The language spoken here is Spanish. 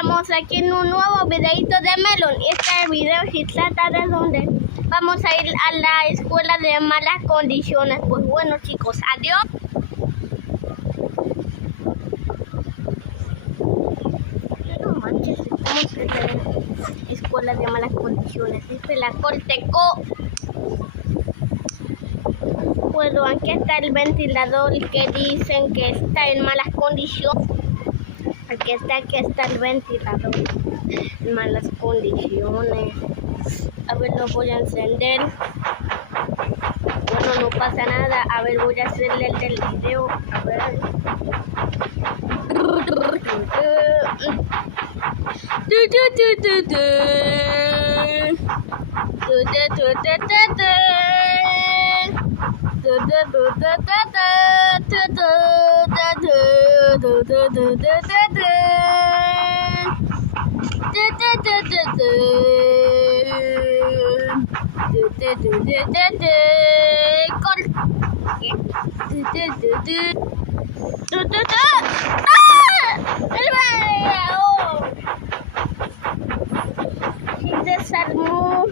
estamos aquí en un nuevo videito de Melón. Este video se trata de donde vamos a ir a la escuela de malas condiciones. Pues bueno, chicos, adiós. No manches, estamos en la escuela de malas condiciones. Dice la Corteco. Bueno, aquí está el ventilador que dicen que está en malas condiciones. Aquí está el ventilador en malas condiciones. A ver, lo voy a encender. Bueno, no pasa nada. A ver, voy a hacerle el del video. A ver. Se desarmó.